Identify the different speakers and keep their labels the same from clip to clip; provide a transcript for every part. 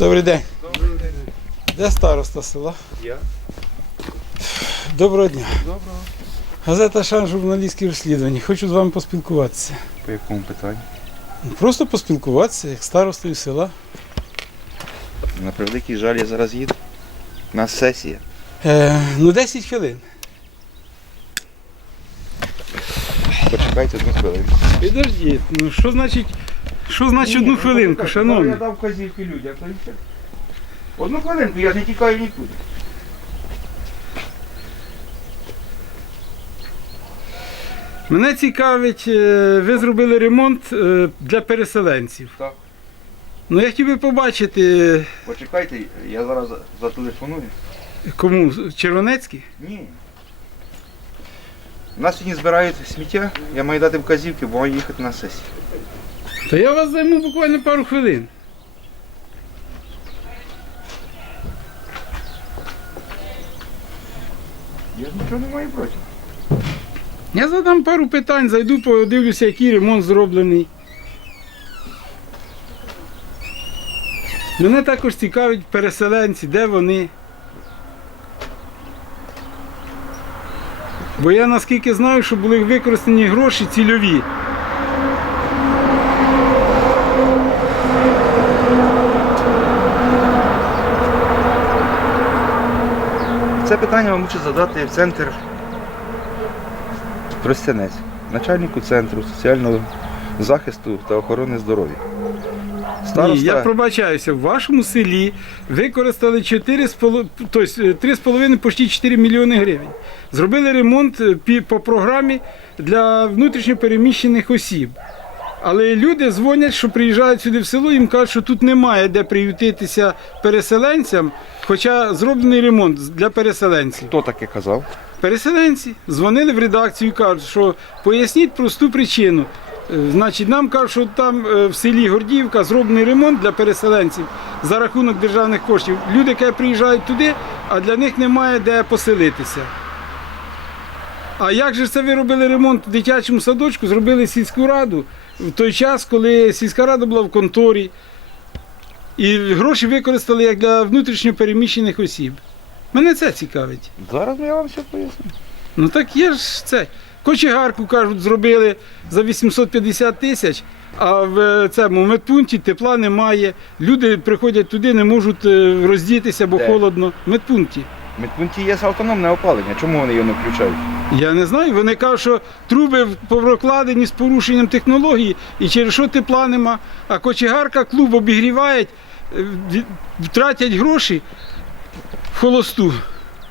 Speaker 1: Добрий день. Де староста села?
Speaker 2: Я.
Speaker 1: Доброго дня.
Speaker 2: Доброго.
Speaker 1: Газета Шан журналістські розслідування. Хочу з вами поспілкуватися.
Speaker 2: По якому питанню?
Speaker 1: Просто поспілкуватися, як старостою села.
Speaker 2: На превеликий жаль, я зараз їду. У нас сесія.
Speaker 1: Е, ну, 10 хвилин.
Speaker 2: Почекайте одну хвилину.
Speaker 1: Підождіть, ну що значить, що значить одну хвилинку,
Speaker 2: Я дав вказівки людям, то і все. Одну хвилинку, я ж не тікаю нікуди.
Speaker 1: Мене цікавить, е, ви зробили ремонт е, для переселенців.
Speaker 2: Так.
Speaker 1: Ну я хотів би побачити,
Speaker 2: Почекайте, я зараз за- зателефоную.
Speaker 1: кому Червонецький?
Speaker 2: Ні. У нас сьогодні збирають сміття, я маю дати вказівки, бо маю їхати на сесію.
Speaker 1: Та я вас займу буквально пару хвилин.
Speaker 2: Я ж нічого не маю проти.
Speaker 1: Я задам пару питань, зайду, подивлюся, який ремонт зроблений. Мене також цікавить переселенці, де вони. Бо я наскільки знаю, що були використані гроші цільові.
Speaker 2: Це питання вам мучить задати в центр Тростянець, начальнику центру соціального захисту та охорони здоров'я.
Speaker 1: Ні, я пробачаюся, в вашому селі використали 4 тобто 3,5 почти 4 мільйони гривень. Зробили ремонт е, по програмі для внутрішньопереміщених осіб. Але люди дзвонять, що приїжджають сюди в село, їм кажуть, що тут немає де приютитися переселенцям, хоча зроблений ремонт для переселенців.
Speaker 2: Хто таке казав?
Speaker 1: Переселенці дзвонили в редакцію і кажуть, що поясніть просту причину. Е, Значить, нам кажуть, що там е, в селі Гордіївка зроблений ремонт для переселенців за рахунок державних коштів. Люди, які приїжджають туди, а для них немає де поселитися. А як же це ви робили ремонт в дитячому садочку? Зробили сільську раду в той час, коли сільська рада була в конторі, і гроші використали як для внутрішньо переміщених осіб. Мене це цікавить.
Speaker 2: Зараз я вам все поясню.
Speaker 1: Ну так є ж це. Кочегарку, кажуть, зробили за 850 тисяч, а в е, цьому медпункті тепла немає. Люди приходять туди, не можуть е, роздітися, бо
Speaker 2: Де?
Speaker 1: холодно. В медпункті.
Speaker 2: В медпункті є автономне опалення. Чому вони його не включають?
Speaker 1: Я не знаю. Вони кажуть, що труби прокладені з порушенням технології і через що тепла нема. А кочегарка клуб обігрівають, е, втратять гроші в холосту.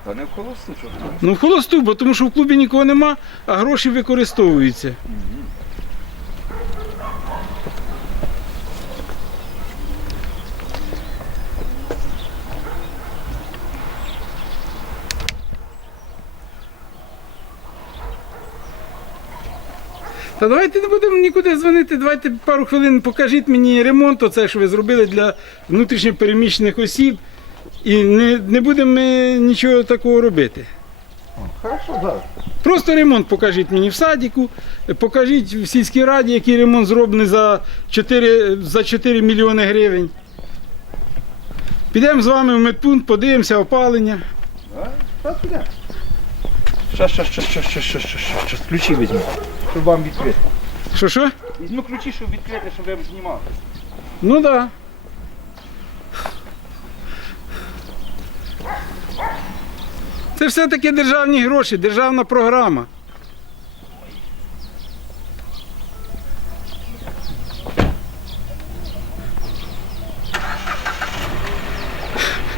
Speaker 2: Та не в холосту, що
Speaker 1: Ну, в холосту, бо тому що в клубі нікого нема, а гроші використовуються. Та давайте не будемо нікуди дзвонити, давайте пару хвилин покажіть мені ремонт, оце, що ви зробили для внутрішньо переміщених осіб. І не, не будемо ми нічого такого робити.
Speaker 2: Хорошо, зараз.
Speaker 1: Просто ремонт покажіть мені в садіку, покажіть в сільській раді, який ремонт зроблений за 4, за 4 мільйони гривень. Підемо з вами в медпункт, подивимося опалення.
Speaker 2: Так, піде. Щас, щас, щас, щас, щас, щас, щас, щас, щас. Ключі візьму, щоб вам відкрити.
Speaker 1: Що що?
Speaker 2: Візьму ключі, щоб відкрити, щоб я вам знімав.
Speaker 1: Ну. Да. Це все-таки державні гроші, державна програма.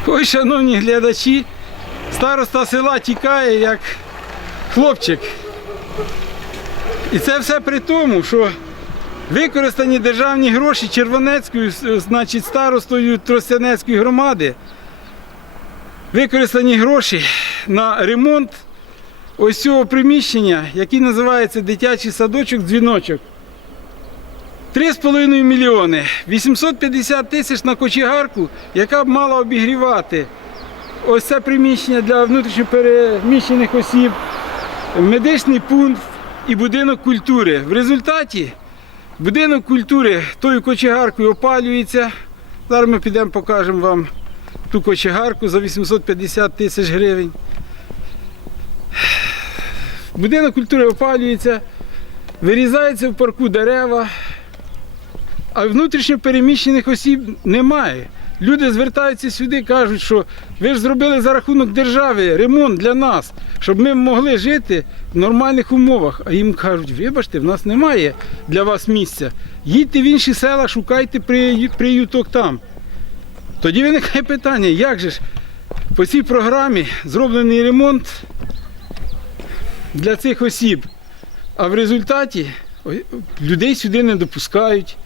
Speaker 1: Ой, шановні глядачі, староста села тікає як хлопчик. І це все при тому, що використані державні гроші Червонецькою, значить, старостою Тростянецької громади. Використані гроші на ремонт ось цього приміщення, який називається дитячий садочок дзвіночок. 3,5 мільйони, 850 тисяч на кочегарку, яка б мала обігрівати ось це приміщення для внутрішньопереміщених осіб, медичний пункт і будинок культури. В результаті будинок культури тою кочегаркою опалюється Зараз ми підемо покажемо вам ту кочегарку за 850 тисяч гривень. Будинок культури опалюється, вирізаються в парку дерева, а внутрішньо переміщених осіб немає. Люди звертаються сюди, кажуть, що ви ж зробили за рахунок держави ремонт для нас, щоб ми могли жити в нормальних умовах. А їм кажуть, вибачте, в нас немає для вас місця. Їдьте в інші села, шукайте приюток там. Тоді виникає питання, як же ж по цій програмі зроблений ремонт для цих осіб, а в результаті людей сюди не допускають.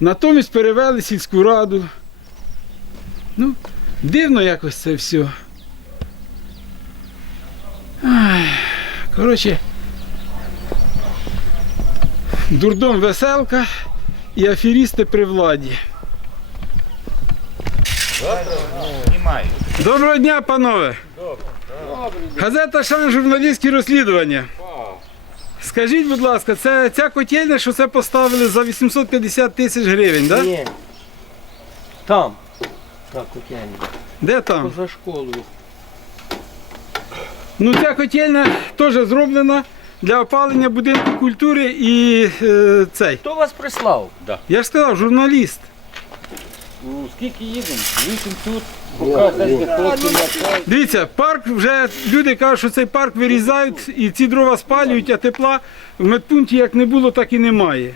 Speaker 1: Натомість перевели сільську раду. Ну, дивно якось це все. Коротше, дурдом веселка і аферісти при владі. Доброго дня, панове! Газета Шан журналістські розслідування. Скажіть, будь ласка, це ця котельня, що це поставили за 850 тисяч гривень, так? Да?
Speaker 3: Ні. Там. Так, Океані.
Speaker 1: Де там?
Speaker 3: Поза школою.
Speaker 1: Ну, ця котельня теж зроблена для опалення будинку культури і е, цей.
Speaker 3: Хто вас прислав?
Speaker 1: Я ж сказав, журналіст.
Speaker 4: Ну, скільки їдемо? Вісім тут, поки десь
Speaker 1: Дивіться, парк вже люди кажуть, що цей парк вирізають і ці дрова спалюють, а тепла в медпункті як не було, так і немає.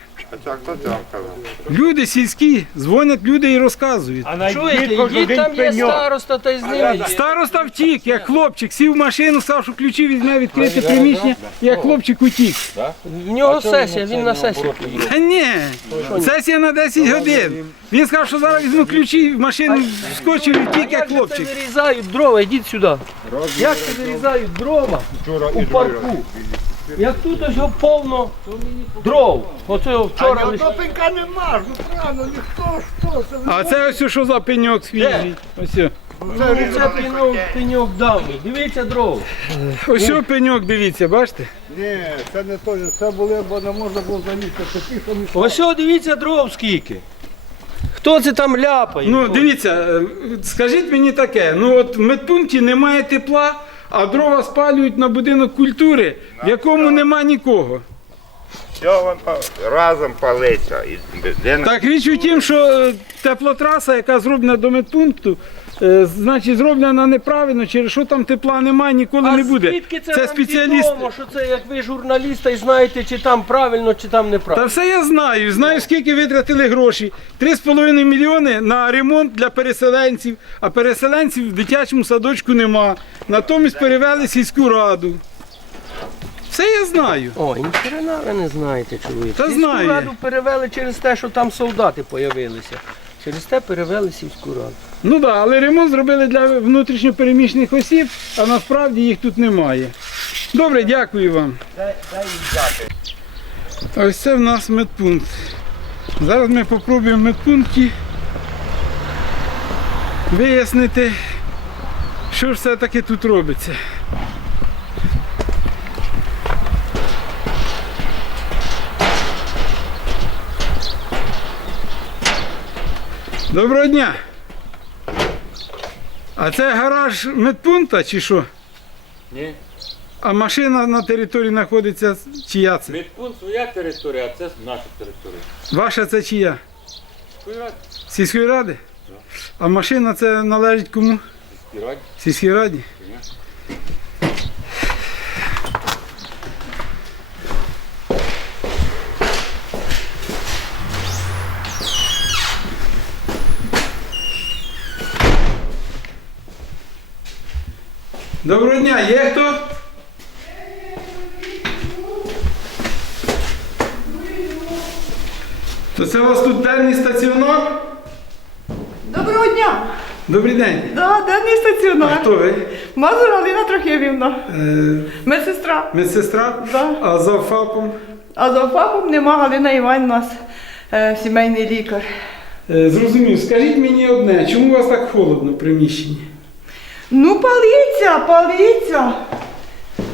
Speaker 1: Люди сільські дзвонять люди і розказують.
Speaker 3: Чуєте, йдіть, там є староста, та й з ними.
Speaker 1: Староста втік, як хлопчик, сів в машину, сказав, що ключі візьме відкрите приміщення, як хлопчик утік.
Speaker 3: В нього сесія, він на сесію.
Speaker 1: Та ні, сесія на 10 годин. Він сказав, що зараз візьму ключі, в машину вскочив і втік, як
Speaker 3: Як це
Speaker 1: хлопчик.
Speaker 3: вирізають дрова, йдіть сюди. Як це вирізають дрова у парку? Як тут ось повно дров. Оце вчора лише.
Speaker 5: Топенька нема, ну правильно, ніхто що це.
Speaker 1: А це ось що за пеньок свіжий. Ось. о.
Speaker 3: Це пеньок, пеньок давній. Дивіться дров.
Speaker 1: Ось о пеньок, дивіться, бачите?
Speaker 5: Ні, це не то, це були, бо не можна було залізти. Такі, що мішали.
Speaker 3: Ось о, дивіться дров скільки. Хто це там ляпає?
Speaker 1: Ну, дивіться, е, скажіть мені таке, ну от в медпункті немає тепла, а дрова спалюють на будинок культури, в якому нема нікого.
Speaker 2: Все вам разом палиться.
Speaker 1: Так річ у тім, що е, теплотраса, яка зроблена до медпункту, е, значить зроблена неправильно, через що там тепла немає, ніколи
Speaker 3: А
Speaker 1: не буде.
Speaker 3: звідки це,
Speaker 1: Це
Speaker 3: вам
Speaker 1: спеціалісти.
Speaker 3: відомо, що це як ви журналіста і знаєте, чи там правильно, чи там неправильно.
Speaker 1: Та все я знаю. Знаю, скільки витратили гроші. 3,5 мільйони на ремонт для переселенців, а переселенців в дитячому садочку нема. Натомість перевели сільську раду. Все я знаю.
Speaker 3: Ой, ніхрена ви не знаєте, чоловік.
Speaker 1: Та
Speaker 3: сільську
Speaker 1: знаю.
Speaker 3: раду перевели через те, що там солдати появилися. Через те перевели сільську раду.
Speaker 1: Ну так, да, але ремонт зробили для внутрішньопереміщених осіб, а насправді їх тут немає. Добре, дякую вам. Ось це в нас медпункт. Зараз ми спробуємо в медпункті вияснити, що ж все-таки тут робиться. Доброго дня! А це гараж медпункта чи що?
Speaker 4: Ні.
Speaker 1: А машина на території знаходиться чия це?
Speaker 4: Медпункт своя територія, а це наша територія.
Speaker 1: Ваша це чия?
Speaker 4: Сільської ради.
Speaker 1: Сільської ради? А машина це належить кому?
Speaker 4: Сільській раді.
Speaker 1: Сільській раді? Доброго дня, є хто? То це у вас тут денний стаціонар?
Speaker 6: Доброго дня!
Speaker 1: Добрий день.
Speaker 6: Да, денний
Speaker 1: А хто ви?
Speaker 6: Мазур Галина Трохимівна,
Speaker 1: Е,
Speaker 6: медсестра.
Speaker 1: Медсестра?
Speaker 6: Да.
Speaker 1: А за ФАПом?
Speaker 6: А за фахом нема Галина Іванівна, у нас е, сімейний лікар.
Speaker 1: Е, Зрозумів, скажіть мені одне, чому у вас так холодно в приміщенні?
Speaker 6: Ну, паліться, паліться.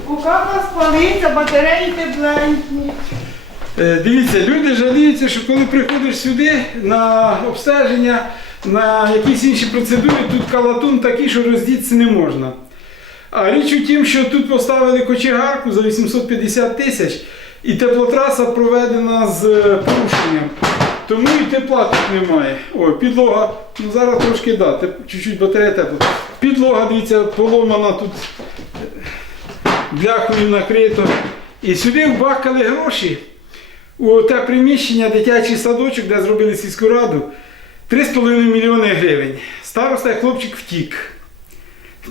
Speaker 6: Поки в нас паліться, батареї тепленькі.
Speaker 1: Е, Дивіться, люди жаліються, що коли приходиш сюди на обстеження, на якісь інші процедури, тут калатун такий, що роздітися не можна. А річ у тім, що тут поставили кочегарку за 850 тисяч, і теплотраса проведена з порушенням. Тому і тепла тут немає. О, підлога, ну зараз трошки да, чуть-чуть батарея тепла. Підлога, дивіться, поломана тут бляхою накрито. І сюди вбахали гроші у те приміщення, дитячий садочок, де зробили сільську раду, 3,5 мільйони гривень. Староста хлопчик втік.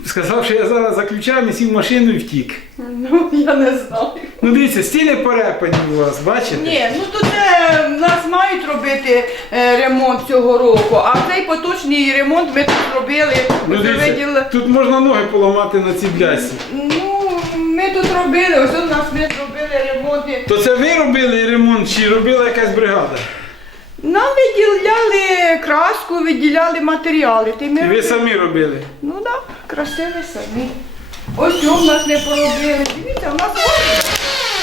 Speaker 1: Сказав, що я зараз за ключами сів в машину і втік.
Speaker 6: Ну, я не знаю.
Speaker 1: Ну дивіться, стіни порепані у вас, бачите?
Speaker 6: Ні, ну тут е, нас мають робити е, ремонт цього року, а цей поточний ремонт ми тут робили.
Speaker 1: Ну, дивіться,
Speaker 6: виділи.
Speaker 1: тут можна ноги поламати на цій блясі.
Speaker 6: Ну, ми тут робили, ось у нас ми зробили ремонти.
Speaker 1: То це ви робили ремонт чи робила якась бригада?
Speaker 6: Нам виділяли краску, виділяли матеріали. Ти ми
Speaker 1: І ви
Speaker 6: робили.
Speaker 1: самі робили.
Speaker 6: Ну так, да, красиві самі. Ось в нас не поробили. Дивіться, у нас ось.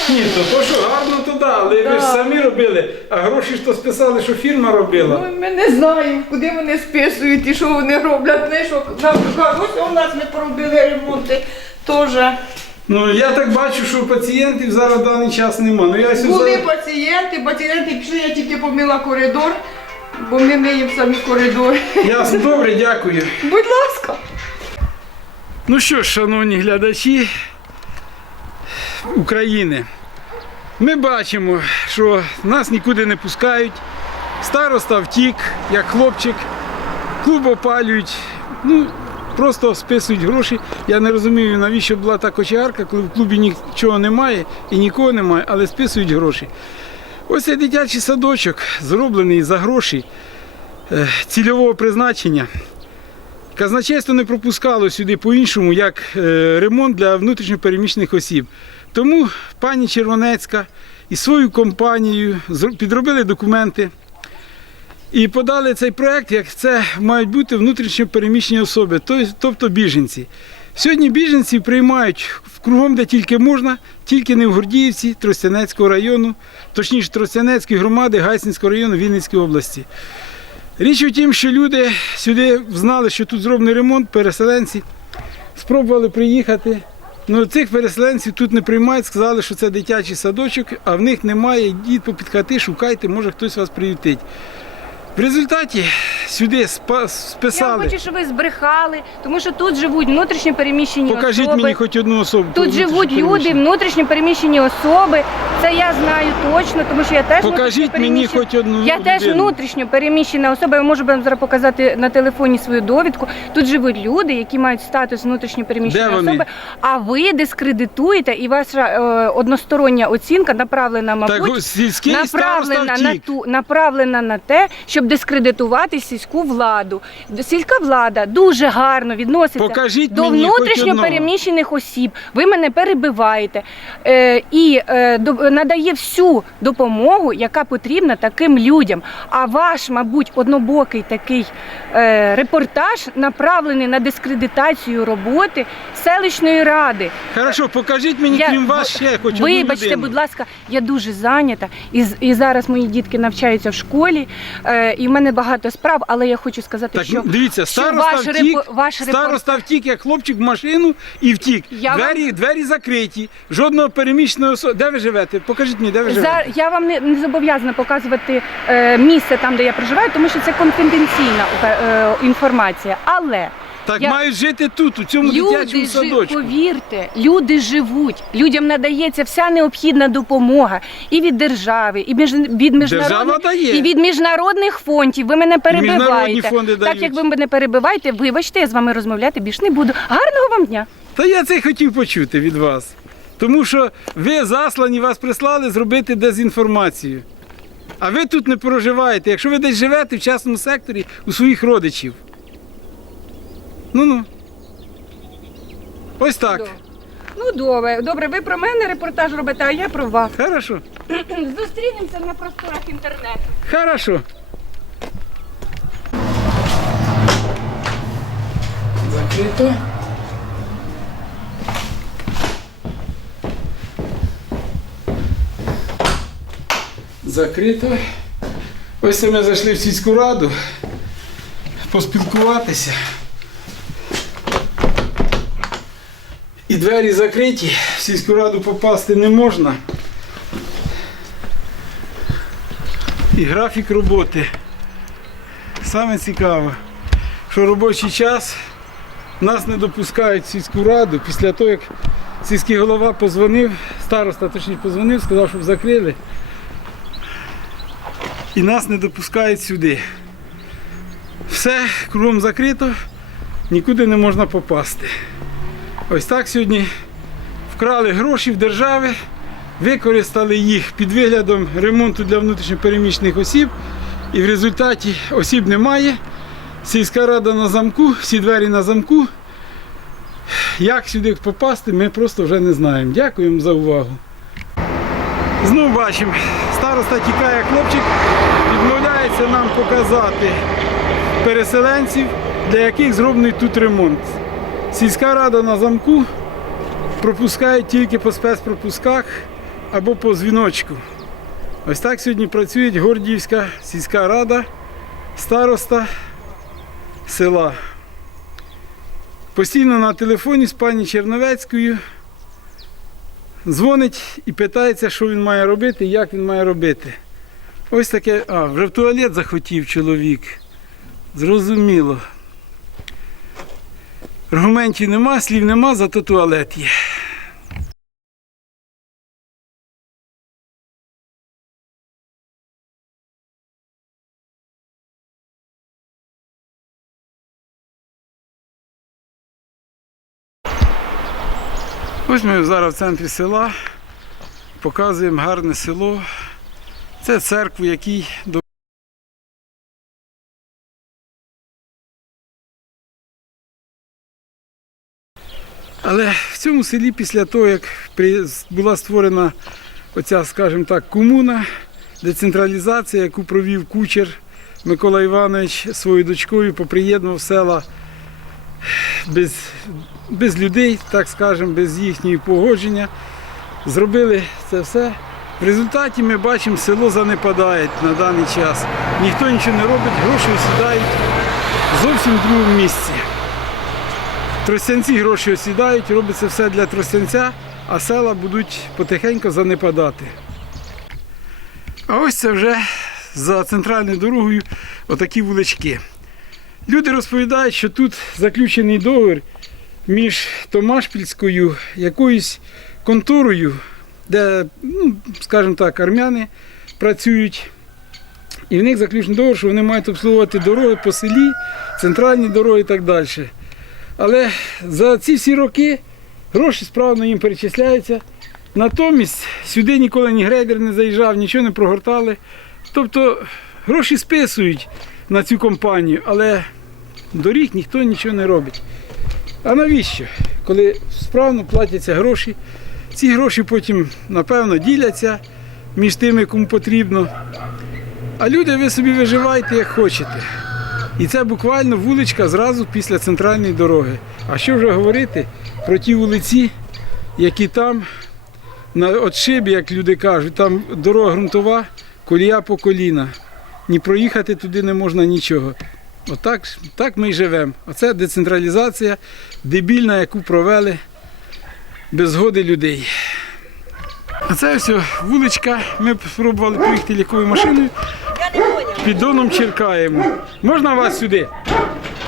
Speaker 1: Ні, то, то що гарно, то да, але ви ж самі робили, а гроші ж то списали, що фірма робила.
Speaker 6: Ну, ми не знаємо, куди вони списують і що вони роблять. Не, що нам кажуть, ось у нас ми поробили ремонти теж.
Speaker 1: Ну я так бачу, що пацієнтів зараз в даний час нема. Ну я сюди.
Speaker 6: Були пацієнти, пацієнти пішли, я тільки помила коридор, бо ми миємо самі коридор.
Speaker 1: Ясно, добре, дякую.
Speaker 6: Будь ласка.
Speaker 1: Ну що ж, шановні глядачі України, ми бачимо, що нас нікуди не пускають. Староста втік, як хлопчик, клуб опалюють, ну, просто списують гроші. Я не розумію, навіщо була та кочегарка, коли в клубі нічого немає і нікого немає, але списують гроші. Ось цей дитячий садочок, зроблений за гроші е, цільового призначення. Казначейство не пропускало сюди по-іншому, як е, ремонт для внутрішньопереміщених осіб. Тому пані Червонецька і свою компанією підробили документи і подали цей проект, як це мають бути внутрішньопереміщені особи, тобто біженці. Сьогодні біженців приймають кругом, де тільки можна, тільки не в Гордіївці, Тростянецького району, точніше Тростянецької громади Гайсинського району Вінницької області. Річ у тім, що люди сюди знали, що тут зроблений ремонт, переселенці спробували приїхати. Ну, цих переселенців тут не приймають, сказали, що це дитячий садочок, а в них немає, йдіть попід хати, шукайте, може хтось вас приютить. В результаті сюди спа-
Speaker 7: Я хочу, щоб ви збрехали, тому що тут живуть внутрішньо переміщені
Speaker 1: Покажіть
Speaker 7: особи.
Speaker 1: мені хоч одну особу.
Speaker 7: Тут живуть люди, внутрішньо переміщені особи. Це я знаю точно, тому що я теж
Speaker 1: Покажіть мені хоч одну
Speaker 7: Я теж
Speaker 1: людину.
Speaker 7: внутрішньо переміщена особа. Я можу вам зараз показати на телефоні свою довідку. Тут живуть люди, які мають статус внутрішньо
Speaker 1: Де
Speaker 7: переміщеної
Speaker 1: вони?
Speaker 7: особи. А ви дискредитуєте, і ваша е, одностороння оцінка направлена,
Speaker 1: Так
Speaker 7: мабуть,
Speaker 1: сільський староста
Speaker 7: направлена на
Speaker 1: втік.
Speaker 7: ту направлена на те, щоб дискредитувати сільську владу. Сільська влада дуже гарно відноситься
Speaker 1: Покажіть
Speaker 7: до
Speaker 1: мені
Speaker 7: внутрішньо
Speaker 1: одного.
Speaker 7: переміщених осіб. Ви мене перебиваєте е, і е, надає всю допомогу, яка потрібна таким людям. А ваш, мабуть, однобокий такий е, репортаж направлений на дискредитацію роботи селищної ради.
Speaker 1: Хорошо, покажіть мені,
Speaker 7: Я-
Speaker 1: крім вас, ще хоч
Speaker 7: Вибачте,
Speaker 1: людину.
Speaker 7: будь ласка, я дуже зайнята. І, і зараз мої дітки навчаються в школі, е, і в мене багато справ, але я хочу сказати,
Speaker 1: Так,
Speaker 7: що
Speaker 1: ну, дивіться,
Speaker 7: що
Speaker 1: староста
Speaker 7: ваш
Speaker 1: втік,
Speaker 7: репо- ваш
Speaker 1: староста втік, як хлопчик в машину і втік.
Speaker 7: Я вам-
Speaker 1: двері, двері закриті, жодного переміщеного особи. Де ви живете? Покажіть мені, де ви живете.
Speaker 7: За, я вам не, не зобов'язана показувати е, місце там, де я проживаю, тому що це конфіденційна е, інформація. Але
Speaker 1: Так
Speaker 7: я-
Speaker 1: мають жити тут, у цьому
Speaker 7: люди
Speaker 1: дитячому
Speaker 7: жи-
Speaker 1: садочку.
Speaker 7: повірте, люди живуть. Людям надається вся необхідна допомога і від держави, і між, від міжнародних
Speaker 1: дає.
Speaker 7: і від міжнародних фондів. Ви мене
Speaker 1: міжнародні
Speaker 7: перебиваєте.
Speaker 1: фонди
Speaker 7: так
Speaker 1: дають.
Speaker 7: як ви мене перебиваєте, вибачте, я з вами розмовляти більш не буду. Гарного вам дня!
Speaker 1: Та я це й хотів почути від вас. Тому що ви заслані, вас прислали зробити дезінформацію. А ви тут не проживаєте. Якщо ви десь живете в частному секторі у своїх родичів. Ну ну. Ось так.
Speaker 7: Ну добре, добре, ви про мене репортаж робите, а я про вас.
Speaker 1: Хорошо.
Speaker 7: Зустрінемося на просторах інтернету.
Speaker 1: Хорошо. Закрито. Закрито. Ось ми зайшли в сільську раду. поспілкуватися. І двері закриті, в сільську раду попасти не можна. І графік роботи. Саме цікаве, що робочий час нас не допускають в сільську раду після того, як сільський голова позвонив, староста точніше позвонив, сказав, щоб закрили. І нас не допускають сюди. Все кругом закрито, нікуди не можна попасти. Ось так сьогодні вкрали гроші в держави, використали їх під виглядом ремонту для внутрішньопереміщених осіб, і в результаті осіб немає. Сільська рада на замку, всі двері на замку. Як сюди попасти, ми просто вже не знаємо. Дякуємо за увагу. Знову бачимо, староста тікає хлопчик, відмовляється нам показати переселенців, для яких зроблений тут ремонт. Сільська рада на замку пропускає тільки по спецпропусках або по дзвіночку. Ось так сьогодні працює Гордіївська сільська рада, староста села. Постійно на телефоні з пані Черновецькою дзвонить і питається, що він має робити і як він має робити. Ось таке, а, вже в туалет захотів чоловік. Зрозуміло. Аргументів нема, слів нема, зато туалет є. Ось ми зараз в центрі села. Показуємо гарне село. Це церкву, якій цьому селі після того, як була створена оця, скажімо так, комуна, децентралізація, яку провів кучер Микола Іванович своєю дочкою, поприєднував села без, без людей, так скажемо, без їхнього погодження. Зробили це все. В результаті ми бачимо, село занепадає на даний час. Ніхто нічого не робить, гроші осідають зовсім в другому місці. Тростянці гроші осідають, робиться все для тростянця, а села будуть потихеньку занепадати. А ось це вже за центральною дорогою отакі вулички. Люди розповідають, що тут заключений договір між Томашпільською якоюсь конторою, де, ну, скажімо так, армяни працюють. І в них заключений договір, що вони мають обслуговувати дороги по селі, центральні дороги і так далі. Але за ці всі роки гроші справно їм перечисляються. Натомість сюди ніколи ні грейдер не заїжджав, нічого не прогортали. Тобто гроші списують на цю компанію, але доріг ніхто нічого не робить. А навіщо? Коли справно платяться гроші, ці гроші потім, напевно, діляться між тими, кому потрібно. А люди, ви собі виживайте як хочете. І це буквально вуличка зразу після центральної дороги. А що вже говорити про ті вулиці, які там на отшибі, як люди кажуть, там дорога ґрунтова, колія по коліна. Ні проїхати туди не можна нічого. Отак, так ми й живемо. Оце децентралізація дебільна, яку провели без згоди людей. А це ось вуличка. Ми спробували поїхати ліковою машиною. Піддоном черкаємо. Можна вас сюди?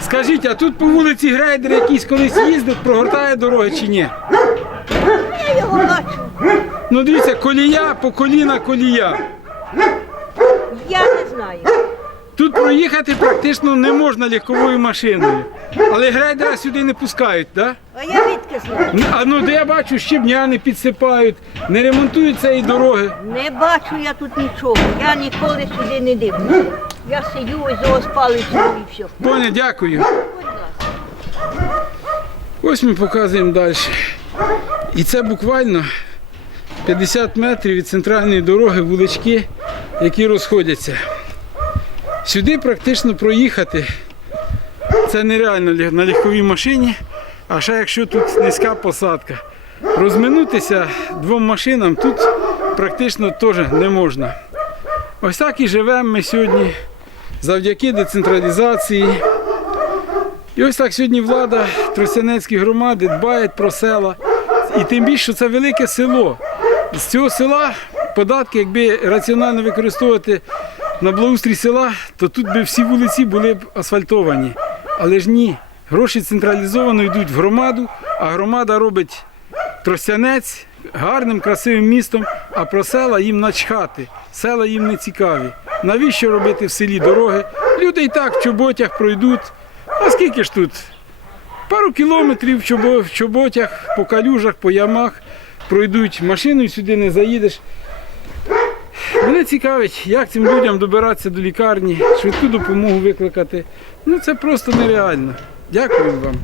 Speaker 1: Скажіть, а тут по вулиці грейдер якийсь колись їздив, прогортає дороги чи ні?
Speaker 8: Я його бачу.
Speaker 1: Ну дивіться, колія по коліна колія.
Speaker 8: Я не знаю.
Speaker 1: Тут проїхати практично не можна легковою машиною. Але грейдера сюди не пускають, так?
Speaker 8: А я відки знаю.
Speaker 1: А ну де я бачу, щебня не підсипають, не ремонтують цієї дороги.
Speaker 8: Не бачу я тут нічого. Я ніколи сюди не дивлюся. Я сидю ось палицю і все.
Speaker 1: Поня, дякую. Ось ми показуємо далі. І це буквально 50 метрів від центральної дороги вулички, які розходяться. Сюди практично проїхати це нереально на легковій машині, а ще якщо тут низька посадка. Розминутися двом машинам тут практично теж не можна. Ось так і живемо ми сьогодні завдяки децентралізації. І ось так сьогодні влада Тростянецької громади дбає про села. І тим більше, що це велике село. З цього села податки, якби раціонально використовувати на благоустрій села, то тут би всі вулиці були б асфальтовані. Але ж ні, гроші централізовано йдуть в громаду, а громада робить Тростянець гарним, красивим містом, а про села їм начхати. Села їм не цікаві. Навіщо робити в селі дороги? Люди і так в чоботях пройдуть. А скільки ж тут? Пару кілометрів в чоботях, по калюжах, по ямах пройдуть. Машиною сюди не заїдеш. Мене цікавить, як цим людям добиратися до лікарні, швидку допомогу викликати. Ну це просто нереально. Дякую вам.